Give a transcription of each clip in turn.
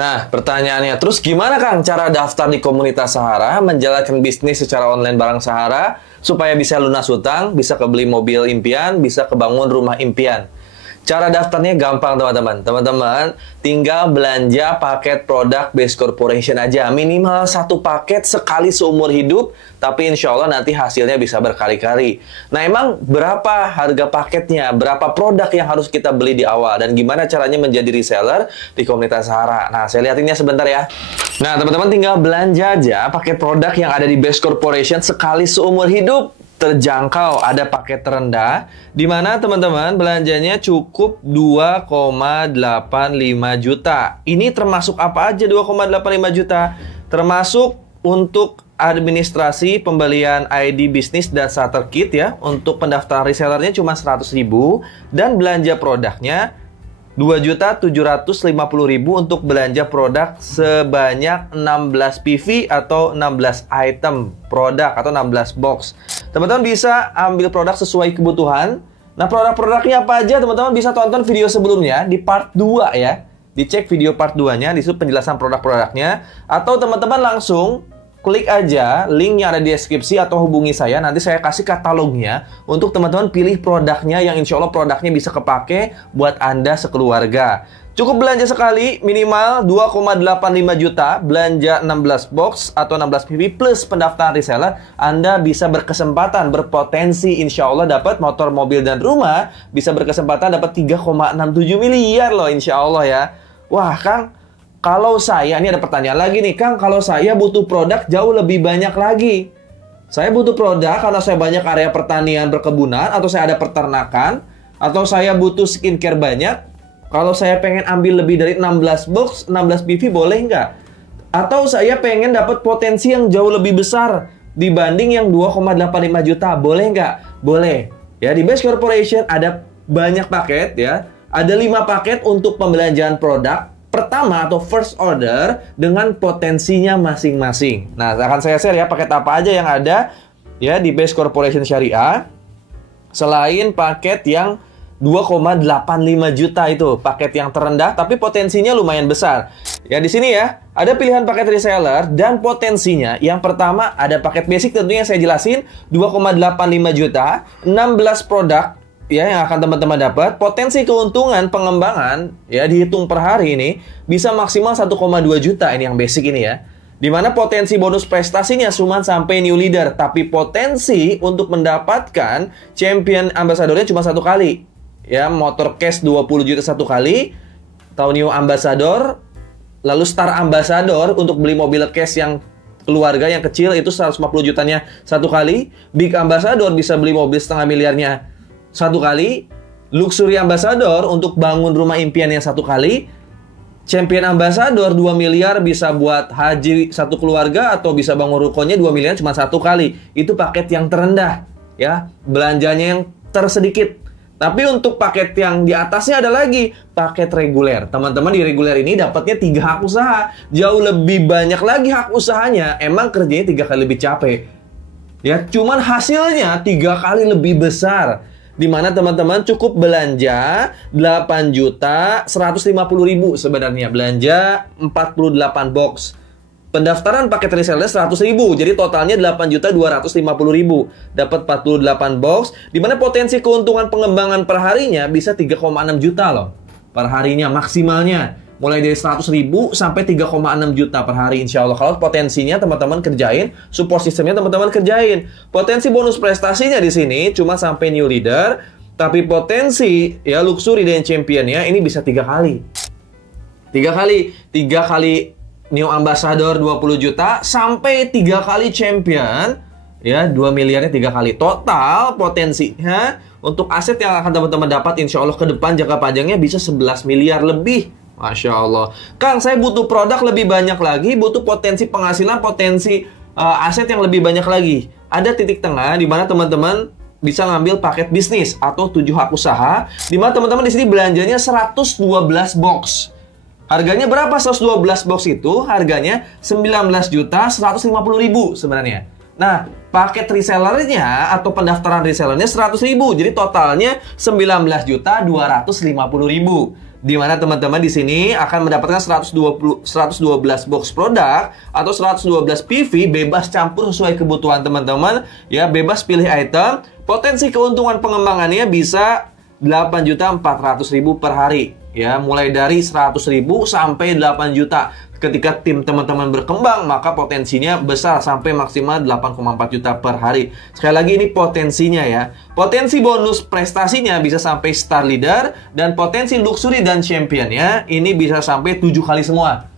Nah, pertanyaannya, terus gimana Kang cara daftar di komunitas Sahara, menjalankan bisnis secara online bareng Sahara, supaya bisa lunas hutang, bisa kebeli mobil impian, bisa kebangun rumah impian? Cara daftarnya gampang teman-teman. Teman-teman tinggal belanja paket produk Base Corporation aja. Minimal 1 paket sekali seumur hidup, tapi insya Allah nanti hasilnya bisa berkali-kali. Nah, emang berapa harga paketnya? Berapa produk yang harus kita beli di awal? Dan gimana caranya menjadi reseller di komunitas Sahara? Nah, saya lihatinnya sebentar ya. Nah, teman-teman tinggal belanja aja paket produk yang ada di Base Corporation sekali seumur hidup. Terjangkau, ada paket terendah, di mana teman-teman belanjanya cukup 2,85 juta. Ini termasuk apa aja 2,85 juta? Termasuk untuk administrasi pembelian ID bisnis dan starter kit ya. Untuk pendaftaran resellernya cuma 100.000 dan belanja produknya 2.750.000 untuk belanja produk sebanyak 16 PV atau 16 item produk atau 16 box. Teman-teman bisa ambil produk sesuai kebutuhan. Nah, produk-produknya apa aja teman-teman bisa tonton video sebelumnya di part 2 ya. Dicek video part 2-nya, di situ penjelasan produk-produknya. Atau teman-teman langsung klik aja link yang ada di deskripsi atau hubungi saya. Nanti saya kasih katalognya untuk teman-teman pilih produknya yang insya Allah produknya bisa kepake buat Anda sekeluarga. Cukup belanja sekali, minimal 2,85 juta, belanja 16 box atau 16 PV plus pendaftaran reseller, Anda bisa berkesempatan, berpotensi insya Allah dapat motor, mobil, dan rumah, bisa berkesempatan dapat 3,67 miliar loh insya Allah ya. Wah Kang, kalau saya, ini ada pertanyaan lagi nih, Kang, kalau saya butuh produk jauh lebih banyak lagi. Saya butuh produk karena saya banyak area pertanian, perkebunan, atau saya ada peternakan, atau saya butuh skincare banyak. Kalau saya pengen ambil lebih dari 16 box, 16 PV boleh nggak? Atau saya pengen dapat potensi yang jauh lebih besar dibanding yang 2,85 juta, boleh nggak? Boleh. Ya, di Base Corporation ada banyak paket ya. Ada 5 paket untuk pembelanjaan produk pertama atau first order dengan potensinya masing-masing. Nah, akan saya share ya paket apa aja yang ada ya di Base Corporation Syariah. Selain paket yang 2,85 juta itu, paket yang terendah tapi potensinya lumayan besar. Ya di sini ya, ada pilihan paket reseller dan potensinya. Yang pertama ada paket basic tentunya saya jelasin 2,85 juta, 16 produk ya yang akan teman-teman dapat. Potensi keuntungan pengembangan ya dihitung per hari ini bisa maksimal 1,2 juta ini yang basic ini ya. Dimana potensi bonus prestasinya cuma sampai new leader, tapi potensi untuk mendapatkan champion ambassadornya cuma 1 kali. Ya, motor cash 20 juta 1 kali, atau new ambassador, lalu star ambassador untuk beli mobil cash yang keluarga yang kecil itu 150 jutanya 1 kali, big ambassador bisa beli mobil setengah miliarnya 1 kali, luxury ambassador untuk bangun rumah impian yang 1 kali, champion ambassador 2 miliar bisa buat haji 1 keluarga atau bisa bangun rukonya 2 miliar cuma 1 kali. Itu paket yang terendah ya, belanjanya yang tersedikit. Tapi untuk paket yang di atasnya ada lagi paket reguler. Teman-teman di reguler ini dapatnya 3 hak usaha. Jauh lebih banyak lagi hak usahanya. Emang kerjanya 3 kali lebih capek. Ya, cuman hasilnya 3 kali lebih besar. Dimana teman-teman cukup belanja 8.150.000 sebenarnya. Belanja 48 box. Pendaftaran paket reseller 100.000, jadi totalnya 8.250.000. Dapat 48 box, dimana potensi keuntungan pengembangan per harinya bisa 3,6 juta loh. Per harinya maksimalnya. Mulai dari 100.000 sampai 3,6 juta per hari insya Allah. Kalau potensinya teman-teman kerjain, support sistemnya teman-teman kerjain. Potensi bonus prestasinya di sini cuma sampai new leader, tapi potensi ya luxury dan championnya ini bisa 3 kali. 3 kali new ambassador 20 juta sampai 3 kali champion ya 2 miliarnya 3 kali. Total potensinya untuk aset yang akan teman-teman dapat insya Allah ke depan jangka panjangnya bisa 11 miliar lebih. Masya Allah. Kang, saya butuh produk lebih banyak lagi, butuh potensi penghasilan, potensi aset yang lebih banyak lagi. Ada titik tengah di mana teman-teman bisa ngambil paket bisnis atau 7 hak usaha, di mana teman-teman di sini belanjanya 112 box. Harganya berapa 112 box itu? Harganya 19.150.000 sebenarnya. Nah, paket resellernya atau pendaftaran resellernya 100.000. Jadi totalnya 19.250.000. Di mana teman-teman di sini akan mendapatkan 112 box produk atau 112 PV bebas campur sesuai kebutuhan teman-teman ya, bebas pilih item. Potensi keuntungan pengembangannya bisa 8.400.000 per hari ya, mulai dari 100.000 sampai 8 juta. Ketika tim teman-teman berkembang, maka potensinya besar sampai maksimal 8,4 juta per hari. Sekali lagi ini potensinya ya. Potensi bonus prestasinya bisa sampai star leader, dan potensi luxury dan championnya ini bisa sampai 7 kali semua.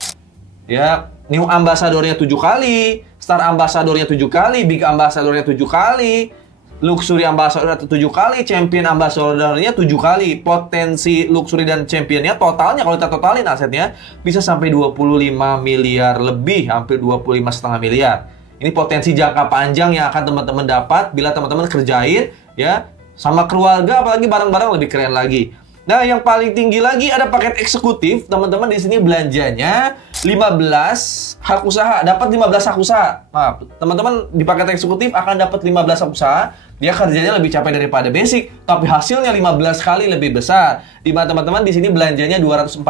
Ya, new ambassadornya 7 kali, star ambassadornya 7 kali, big ambassadornya 7 kali, luxury ambassador 7 kali, champion ambassadornya 7 kali. Potensi luxury dan championnya totalnya kalau kita totalin asetnya bisa sampai 25 miliar lebih, hampir 25,5 miliar. Ini potensi jangka panjang yang akan teman-teman dapat bila teman-teman kerjain ya sama keluarga, apalagi bareng-bareng lebih keren lagi. Nah, yang paling tinggi lagi ada paket eksekutif. Teman-teman di sini belanjanya 15 hak usaha, dapat 15 hak usaha. Nah, teman-teman di paket eksekutif akan dapat 15 hak usaha. Dia kerjanya lebih capek daripada basic, tapi hasilnya 15 kali lebih besar. Di mana teman-teman di sini belanjanya 240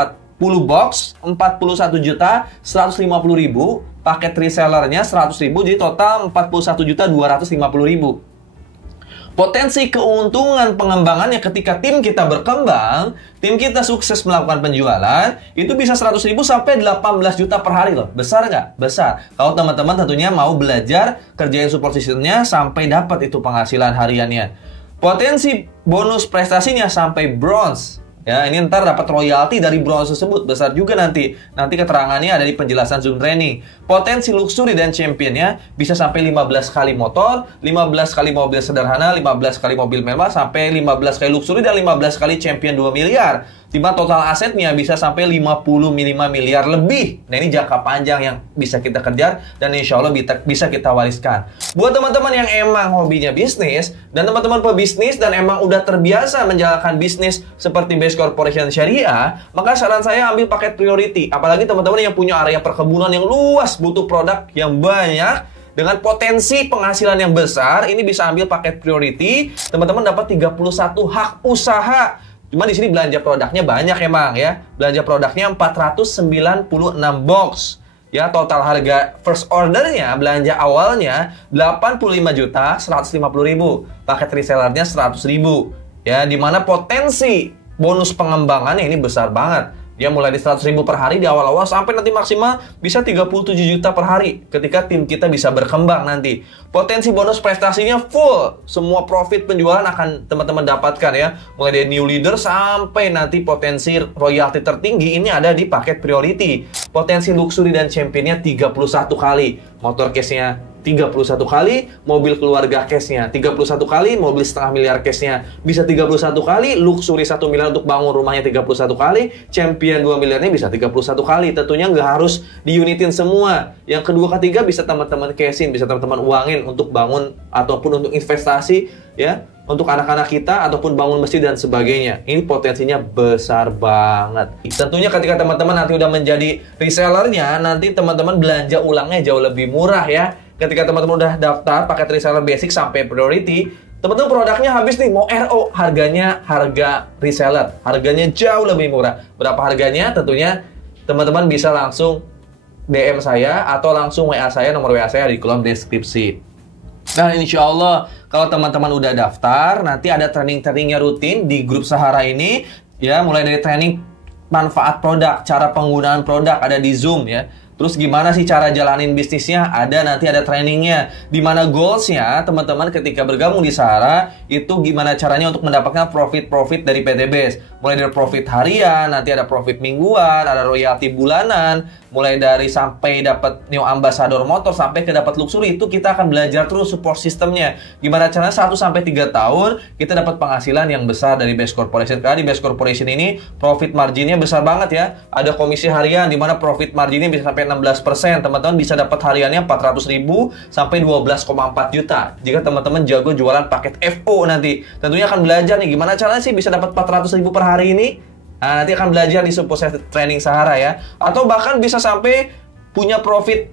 box, 41 juta 150 ribu, paket resellernya 100 ribu, jadi total 41 juta 250 ribu. Potensi keuntungan pengembangannya ketika tim kita berkembang, tim kita sukses melakukan penjualan, itu bisa 100.000 sampai 18 juta per hari loh. Besar nggak? Besar. Kalau teman-teman tentunya mau belajar kerjain support systemnya sampai dapat itu penghasilan hariannya. Potensi bonus prestasinya sampai bronze. Ya, ini ntar dapat royalti dari bronze tersebut, besar juga nanti. Nanti keterangannya ada di penjelasan Zoom training. Potensi luxury dan championnya bisa sampai 15 kali motor, 15 kali mobil sederhana, 15 kali mobil mewah, sampai 15 kali luxury dan 15 kali champion 2 miliar. Dimana total asetnya bisa sampai 55 miliar lebih. Nah, ini jangka panjang yang bisa kita kejar dan insya Allah bisa kita wariskan. Buat teman-teman yang emang hobinya bisnis dan teman-teman pebisnis dan emang udah terbiasa menjalankan bisnis seperti Base Corporation Syariah, maka saran saya ambil paket priority. Apalagi teman-teman yang punya area perkebunan yang luas, butuh produk yang banyak dengan potensi penghasilan yang besar, ini bisa ambil paket priority. Teman-teman dapat 31 hak usaha. Cuma di sini belanja produknya banyak emang ya. Belanja produknya 496 box. Ya, total harga first ordernya, belanja awalnya 85 juta 150 ribu. Paket resellernya 100 ribu. Ya, dimana potensi bonus pengembangannya ini besar banget. Ya, mulai di 100 ribu per hari di awal-awal sampai nanti maksimal bisa 37 juta per hari ketika tim kita bisa berkembang nanti. Potensi bonus prestasinya full. Semua profit penjualan akan teman-teman dapatkan ya. Mulai dari new leader sampai nanti potensi royalti tertinggi ini ada di paket priority. Potensi luxury dan championnya 31 kali. Motor case-nya 31 kali, mobil keluarga case-nya 31 kali, mobil setengah miliar case-nya bisa 31 kali, luxury 1 miliar untuk bangun rumahnya 31 kali, champion 2 miliarnya bisa 31 kali. Tentunya nggak harus diunitin semua. Yang kedua ketiga bisa teman-teman cash-in, bisa teman-teman uangin untuk bangun ataupun untuk investasi ya, untuk anak-anak kita ataupun bangun masjid dan sebagainya. Ini potensinya besar banget. Tentunya ketika teman-teman nanti udah menjadi resellernya, nanti teman-teman belanja ulangnya jauh lebih murah ya. Ketika teman-teman udah daftar paket reseller basic sampai priority, teman-teman produknya habis nih, mau RO, harga reseller, harganya jauh lebih murah. Berapa harganya? Tentunya teman-teman bisa langsung DM saya atau langsung WA saya, nomor WA saya di kolom deskripsi. Nah, insya Allah kalau teman-teman udah daftar, nanti ada training-trainingnya rutin di grup Sahara ini ya, mulai dari training manfaat produk, cara penggunaan produk ada di Zoom ya. Terus gimana sih cara jalanin bisnisnya? Nanti ada trainingnya. Dimana goalsnya teman-teman ketika bergabung di Sahara itu gimana caranya untuk mendapatkan profit dari PT Base. Mulai dari profit harian, nanti ada profit mingguan, ada royalti bulanan, mulai dari sampai dapat new ambassador motor sampai ke dapat luxury, itu kita akan belajar terus support sistemnya. Gimana caranya 1-3 tahun kita dapat penghasilan yang besar dari Base Corporation. Karena di Base Corporation ini profit marginnya besar banget ya. Ada komisi harian di mana profit marginnya bisa sampai 16%. Teman-teman bisa dapat hariannya 400.000 sampai 12,4 juta. Jika teman-teman jago jualan paket FO nanti. Tentunya akan belajar nih gimana caranya sih bisa dapat 400.000 per hari ini. Nah, nanti akan belajar di support training Sahara ya. Atau bahkan bisa sampai punya profit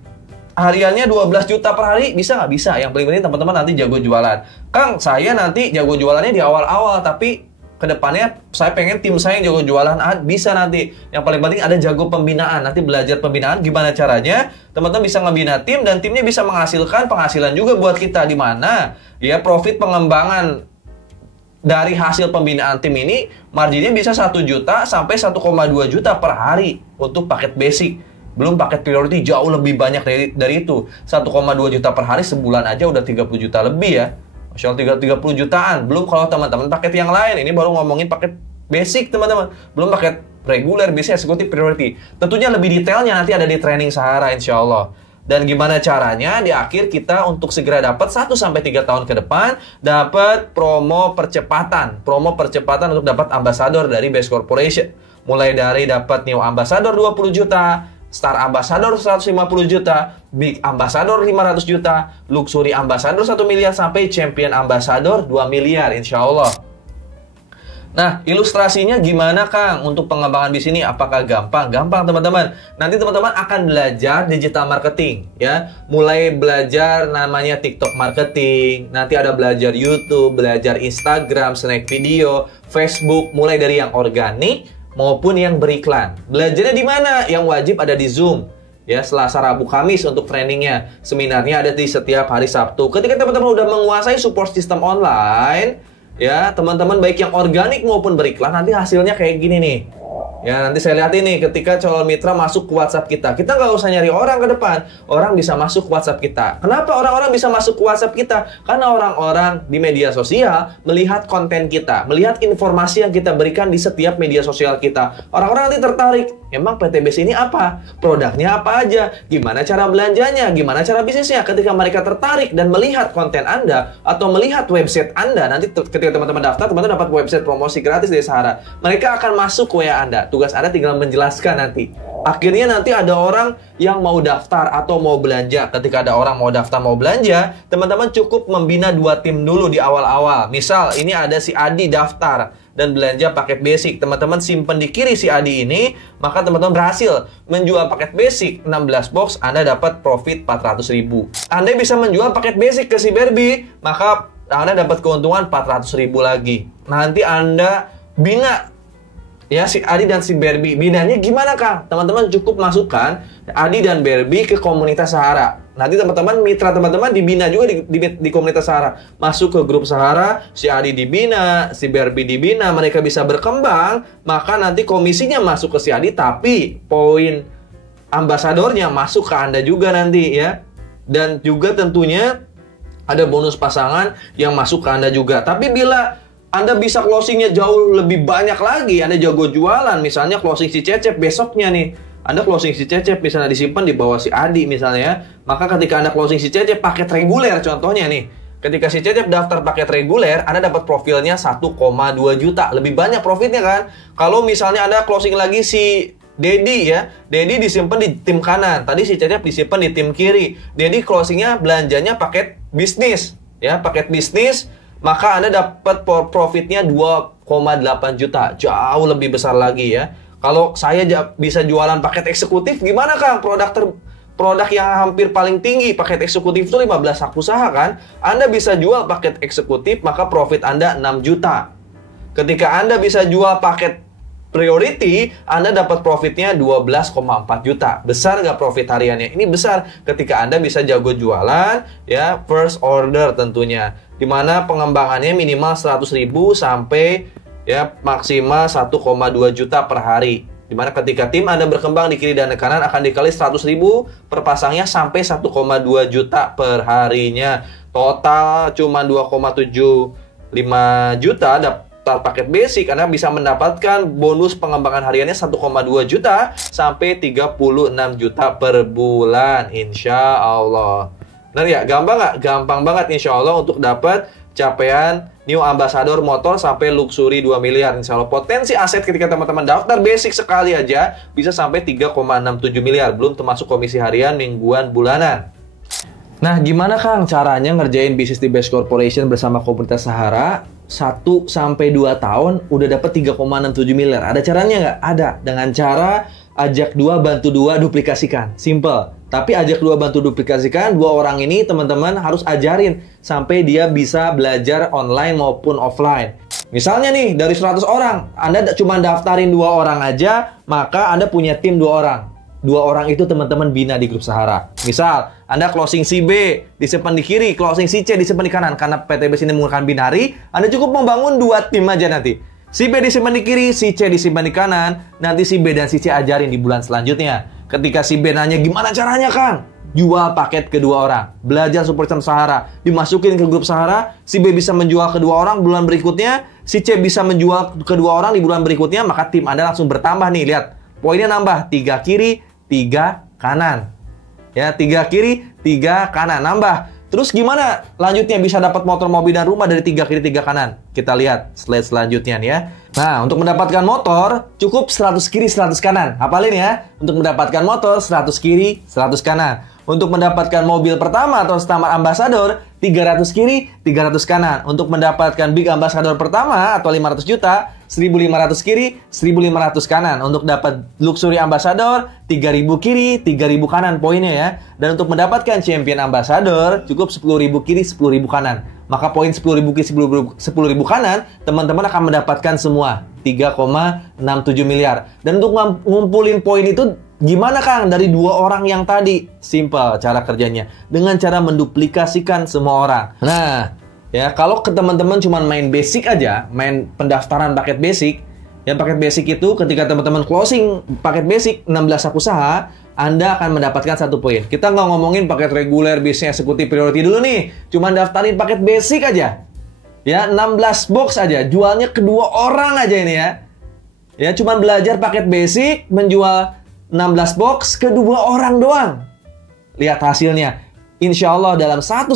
hariannya 12 juta per hari, bisa nggak? Bisa. Yang paling penting teman-teman nanti jago jualan. Kang, saya nanti jago jualannya di awal-awal, tapi kedepannya saya pengen tim saya yang jago jualan, bisa nanti. Yang paling penting ada jago pembinaan. Nanti belajar pembinaan gimana caranya teman-teman bisa ngebina tim dan timnya bisa menghasilkan penghasilan juga buat kita, di mana ya profit pengembangan dari hasil pembinaan tim ini marginnya bisa 1 juta sampai 1,2 juta per hari untuk paket basic. Belum paket priority jauh lebih banyak dari itu. 1,2 juta per hari sebulan aja udah 30 juta lebih ya. Masya Allah, 30 jutaan. Belum kalau teman-teman paket yang lain. Ini baru ngomongin paket basic teman-teman. Belum paket reguler, basic, executive, priority. Tentunya lebih detailnya nanti ada di training Sahara insya Allah. Dan gimana caranya di akhir kita untuk segera dapat 1-3 tahun ke depan dapat promo percepatan. Promo percepatan untuk dapat ambassador dari Best Corporation. Mulai dari dapat New Ambassador 20 juta, Star Ambassador 150 juta, Big Ambassador 500 juta, Luxury Ambassador 1 miliar, sampai Champion Ambassador 2 miliar insya Allah. Nah, ilustrasinya gimana Kang untuk pengembangan bisnis ini? Apakah gampang? Gampang teman-teman. Nanti teman-teman akan belajar digital marketing ya. Mulai belajar namanya TikTok marketing, nanti ada belajar YouTube, belajar Instagram, snack video, Facebook, mulai dari yang organik maupun yang beriklan. Belajarnya di mana? Yang wajib ada di Zoom. Ya, Selasa, Rabu, Kamis untuk trainingnya. Seminarnya ada di setiap hari Sabtu. Ketika teman-teman udah menguasai support system online, ya, teman-teman baik yang organik maupun beriklan, nanti hasilnya kayak gini nih. Ya, nanti saya lihat ini ketika calon mitra masuk ke WhatsApp kita. Kita nggak usah nyari orang ke depan. Orang bisa masuk ke WhatsApp kita. Kenapa orang-orang bisa masuk ke WhatsApp kita? Karena orang-orang di media sosial melihat konten kita, melihat informasi yang kita berikan di setiap media sosial kita. Orang-orang nanti tertarik. Emang PTBS ini apa? Produknya apa aja? Gimana cara belanjanya? Gimana cara bisnisnya? Ketika mereka tertarik dan melihat konten Anda atau melihat website Anda, nanti ketika teman-teman daftar, teman-teman dapat website promosi gratis dari Sahara. Mereka akan masuk ke WA Anda. Tugas Anda tinggal menjelaskan nanti. Akhirnya nanti ada orang yang mau daftar atau mau belanja. Ketika ada orang mau daftar, mau belanja, teman-teman cukup membina 2 tim dulu di awal-awal. Misal, ini ada si Adi daftar dan belanja paket basic. Teman-teman simpen di kiri si Adi ini, maka teman-teman berhasil menjual paket basic 16 box, Anda dapat profit 400.000. Anda bisa menjual paket basic ke si Barbie, maka Anda dapat keuntungan 400.000 lagi. Nanti Anda bina ya si Adi dan si Barbie. Binanya gimana Kang? Teman-teman cukup masukkan Adi dan Barbie ke komunitas Sahara. Nanti teman-teman, mitra teman-teman dibina juga di komunitas Sahara. Masuk ke grup Sahara, si Adi dibina, si Barbie dibina, mereka bisa berkembang, maka nanti komisinya masuk ke si Adi, tapi poin ambasadornya masuk ke Anda juga nanti ya. Dan juga tentunya ada bonus pasangan yang masuk ke Anda juga. Tapi bila Anda bisa closingnya jauh lebih banyak lagi, Anda jago jualan, misalnya closing si Cecep besoknya nih, Anda closing si Cecep misalnya disimpan di bawah si Adi misalnya, maka ketika Anda closing si Cecep paket reguler contohnya nih, ketika si Cecep daftar paket reguler, Anda dapat profilnya 1,2 juta, lebih banyak profitnya kan. Kalau misalnya Anda closing lagi si Dedi ya, Dedi disimpan di tim kanan, tadi si Cecep disimpan di tim kiri. Dedi closingnya belanjanya paket bisnis ya, paket bisnis, maka Anda dapat profitnya 2,8 juta. Jauh lebih besar lagi ya. Kalau saya bisa jualan paket eksekutif, gimana Kang? Produk yang hampir paling tinggi, paket eksekutif itu 15 hak usaha kan? Anda bisa jual paket eksekutif, maka profit Anda 6 juta. Ketika Anda bisa jual paket priority, Anda dapat profitnya 12,4 juta. Besar nggak profit hariannya? Ini besar ketika Anda bisa jago jualan ya, first order tentunya. Dimana pengembangannya minimal 100.000 sampai ya maksimal 1,2 juta per hari. Dimana ketika tim Anda berkembang di kiri dan di kanan akan dikali 100.000 per pasangnya sampai 1,2 juta per harinya. Total cuma 2,75 juta daftar paket basic, Anda bisa mendapatkan bonus pengembangan hariannya 1,2 juta sampai 36 juta per bulan insya Allah. Benar ya? Gampang nggak? Gampang banget insya Allah untuk dapat capaian New Ambassador motor sampai luxury 2 miliar. Insya Allah potensi aset ketika teman-teman daftar basic sekali aja bisa sampai 3,67 miliar. Belum termasuk komisi harian, mingguan, bulanan. Nah, gimana Kang caranya ngerjain bisnis di Best Corporation bersama komunitas Sahara? 1-2 tahun udah dapat 3,67 miliar. Ada caranya nggak? Ada. Dengan cara ajak 2, bantu 2, duplikasikan. Simple. Tapi ajak 2, bantu duplikasikan. 2 orang ini teman-teman harus ajarin sampai dia bisa belajar online maupun offline. Misalnya nih, dari 100 orang, Anda cuma daftarin 2 orang aja, maka Anda punya tim 2 orang. 2 orang itu teman-teman bina di grup Sahara. Misal, Anda closing si B disimpan di kiri, closing si C disimpan di kanan. Karena PTBS ini menggunakan binary, Anda cukup membangun 2 tim aja nanti. Si B disimpan di kiri, si C disimpan di kanan. Nanti si B dan si C ajarin di bulan selanjutnya. Ketika si B nanya, gimana caranya Kang? Jual paket kedua orang. Belajar Super System Sahara. Dimasukin ke grup Sahara. Si B bisa menjual kedua orang bulan berikutnya. Si C bisa menjual kedua orang di bulan berikutnya. Maka tim Anda langsung bertambah nih. Lihat. Poinnya nambah. 3 kiri, 3 kanan. Ya, 3 kiri, 3 kanan. Nambah. Terus gimana lanjutnya bisa dapat motor, mobil, dan rumah dari 3 kiri, 3 kanan? Kita lihat slide selanjutnya nih ya. Nah, untuk mendapatkan motor, cukup 100 kiri, 100 kanan. Hafalin ya. Untuk mendapatkan motor, 100 kiri, 100 kanan. Untuk mendapatkan mobil pertama atau Stamart Ambassador, 300 kiri, 300 kanan. Untuk mendapatkan Big Ambassador pertama atau 500 juta, 1.500 kiri, 1.500 kanan. Untuk dapat Luxury Ambassador, 3.000 kiri, 3.000 kanan poinnya ya. Dan untuk mendapatkan Champion Ambassador, cukup 10.000 kiri, 10.000 kanan. Maka poin 10.000 kiri, 10.000 kanan, teman-teman akan mendapatkan semua 3,67 miliar. Dan untuk ngumpulin poin itu gimana Kang dari 2 orang yang tadi? Simple cara kerjanya. Dengan cara menduplikasikan semua orang. Nah, ya kalau ke teman-teman cuma main basic aja, main pendaftaran paket basic, ya paket basic itu ketika teman-teman closing paket basic 16 usaha, Anda akan mendapatkan 1 poin. Kita nggak ngomongin paket reguler, bisnis, eksekutif, priority dulu nih. Cuma daftarin paket basic aja. Ya, 16 box aja. Jualnya kedua orang aja ini ya. Ya, cuma belajar paket basic, menjual 16 box kedua orang doang. Lihat hasilnya. Insya Allah dalam 1-2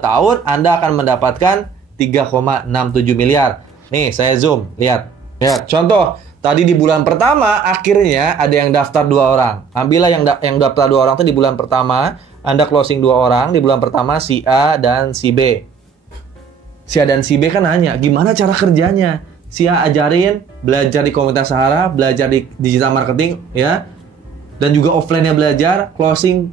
tahun Anda akan mendapatkan 3,67 miliar. Nih saya zoom. Lihat. Lihat. Contoh. Tadi di bulan pertama akhirnya ada yang daftar 2 orang. Ambillah yang daftar 2 orang itu di bulan pertama. Anda closing 2 orang. Di bulan pertama si A dan si B. Si A dan si B kan nanya, gimana cara kerjanya? Si A ajarin, belajar di komunitas Sahara, belajar di digital marketing, ya. Dan juga offline-nya belajar, closing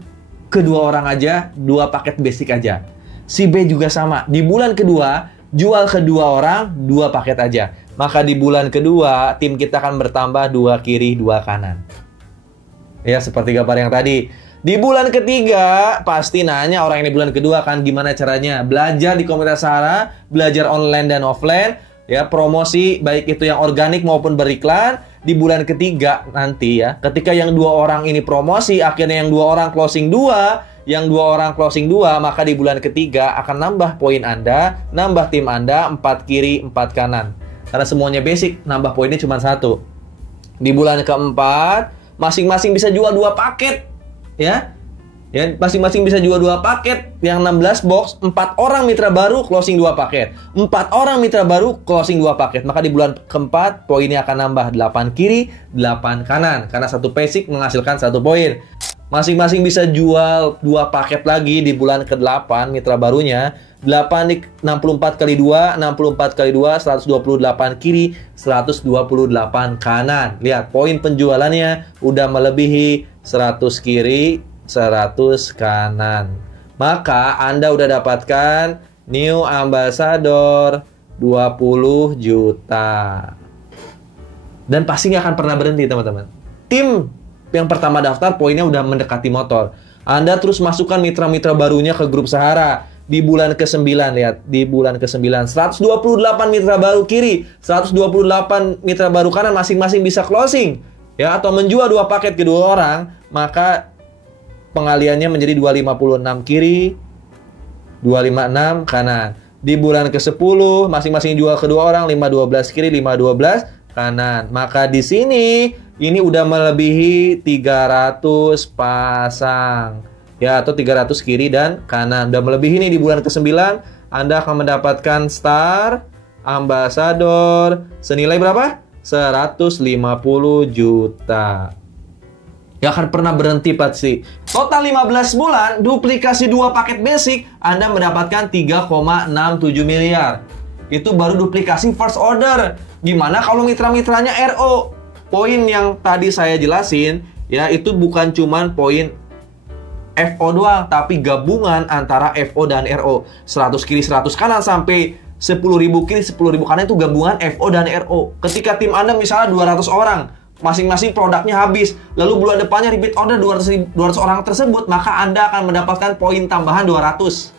kedua orang aja, 2 paket basic aja. Si B juga sama. Di bulan kedua, jual kedua orang, 2 paket aja. Maka di bulan kedua, tim kita akan bertambah 2 kiri, 2 kanan. Ya, seperti gambar yang tadi. Di bulan ketiga, pasti nanya orang ini bulan kedua kan gimana caranya belajar di komunitas Sahara, belajar online dan offline, ya promosi baik itu yang organik maupun beriklan. Di bulan ketiga nanti ya, ketika yang 2 orang ini promosi, akhirnya yang 2 orang closing 2, yang 2 orang closing 2, maka di bulan ketiga akan nambah poin Anda, nambah tim Anda 4 kiri, 4 kanan. Karena semuanya basic, nambah poinnya cuma 1. Di bulan keempat, masing-masing bisa jual 2 paket. Ya, masing-masing bisa jual 2 paket. Yang 16 box, 4 orang mitra baru closing 2 paket. 4 orang mitra baru closing 2 paket. Maka di bulan keempat poinnya akan nambah 8 kiri, 8 kanan. Karena 1 basic menghasilkan 1 poin. Masing-masing bisa jual 2 paket lagi di bulan ke-8 mitra barunya. 8 di 64 kali 2, 64 kali 2, 128 kiri, 128 kanan. Lihat, poin penjualannya udah melebihi 100 kiri, 100 kanan. Maka Anda udah dapatkan New Ambassador 20 juta. Dan pasti nggak akan pernah berhenti, teman-teman. Tim yang pertama daftar poinnya udah mendekati motor. Anda terus masukkan mitra-mitra barunya ke grup Sahara. Di bulan ke-9, lihat. Di bulan ke-9, 128 mitra baru kiri, 128 mitra baru kanan, masing-masing bisa closing. Ya, atau menjual 2 paket kedua orang, maka pengaliannya menjadi 256 kiri, 256 kanan. Di bulan ke-10, masing-masing jual kedua orang, 512 kiri, 512 kanan. Maka di sini, ini udah melebihi 300 pasang. Ya, atau 300 kiri dan kanan. Udah melebihi nih di bulan ke-9, Anda akan mendapatkan Star Ambassador senilai berapa? 150 juta. Gak akan pernah berhenti pasti. Total 15 bulan, duplikasi 2 paket basic, Anda mendapatkan 3,67 miliar. Itu baru duplikasi first order. Gimana kalau mitra-mitranya RO? Poin yang tadi saya jelasin, ya itu bukan cuman poin FO doang, tapi gabungan antara FO dan RO. 100 kiri 100 kanan sampai 10.000 kiri, 10.000 kanan itu gabungan FO dan RO. Ketika tim Anda misalnya 200 orang, masing-masing produknya habis, lalu bulan depannya repeat order 200 orang tersebut, maka Anda akan mendapatkan poin tambahan 200.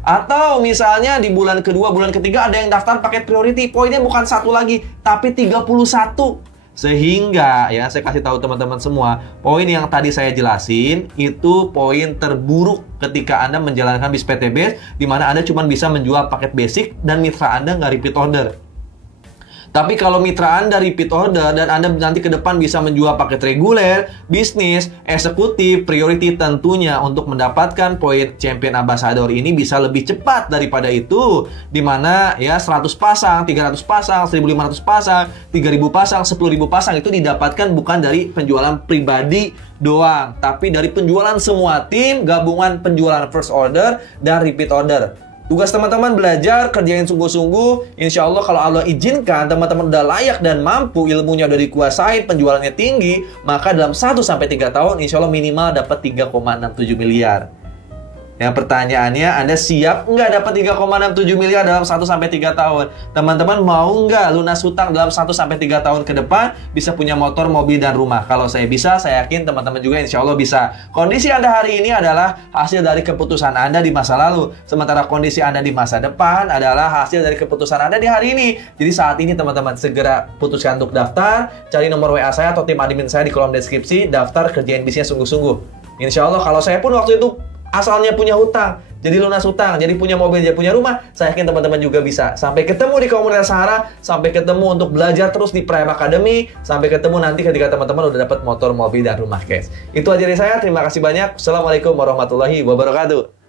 Atau misalnya di bulan kedua, bulan ketiga ada yang daftar paket priority, poinnya bukan 1 lagi, tapi 31. Sehingga ya saya kasih tahu teman-teman semua, poin yang tadi saya jelasin itu poin terburuk ketika Anda menjalankan bis PTBS, di mana Anda cuma bisa menjual paket basic dan mitra Anda nggak repeat order. Tapi kalau mitra Anda repeat order dan Anda nanti ke depan bisa menjual paket reguler, bisnis, eksekutif, priority, tentunya untuk mendapatkan poin champion ambassador ini bisa lebih cepat daripada itu. Dimana ya 100 pasang, 300 pasang, 1.500 pasang, 3.000 pasang, 10.000 pasang itu didapatkan bukan dari penjualan pribadi doang, tapi dari penjualan semua tim, gabungan penjualan first order dan repeat order. Tugas teman-teman belajar, kerjain sungguh-sungguh. Insya Allah kalau Allah izinkan, teman-teman udah layak dan mampu, ilmunya udah dikuasain, penjualannya tinggi, maka dalam 1-3 tahun, insya Allah minimal dapat 3,67 miliar. Yang pertanyaannya, Anda siap nggak dapat 3,67 miliar dalam 1-3 tahun? Teman-teman mau nggak lunas hutang dalam 1-3 tahun ke depan, bisa punya motor, mobil, dan rumah? Kalau saya bisa, saya yakin teman-teman juga insya Allah bisa. Kondisi Anda hari ini adalah hasil dari keputusan Anda di masa lalu. Sementara kondisi Anda di masa depan adalah hasil dari keputusan Anda di hari ini. Jadi saat ini teman-teman segera putuskan untuk daftar, cari nomor WA saya atau tim admin saya di kolom deskripsi, daftar, kerjain bisnisnya sungguh-sungguh. Insya Allah kalau saya pun waktu itu asalnya punya hutang, jadi lunas hutang, jadi punya mobil, jadi punya rumah, saya yakin teman-teman juga bisa. Sampai ketemu di komunitas Sahara, sampai ketemu untuk belajar terus di Prime Academy, sampai ketemu nanti ketika teman-teman udah dapat motor, mobil, dan rumah, guys. Itu aja dari saya, terima kasih banyak. Assalamualaikum warahmatullahi wabarakatuh.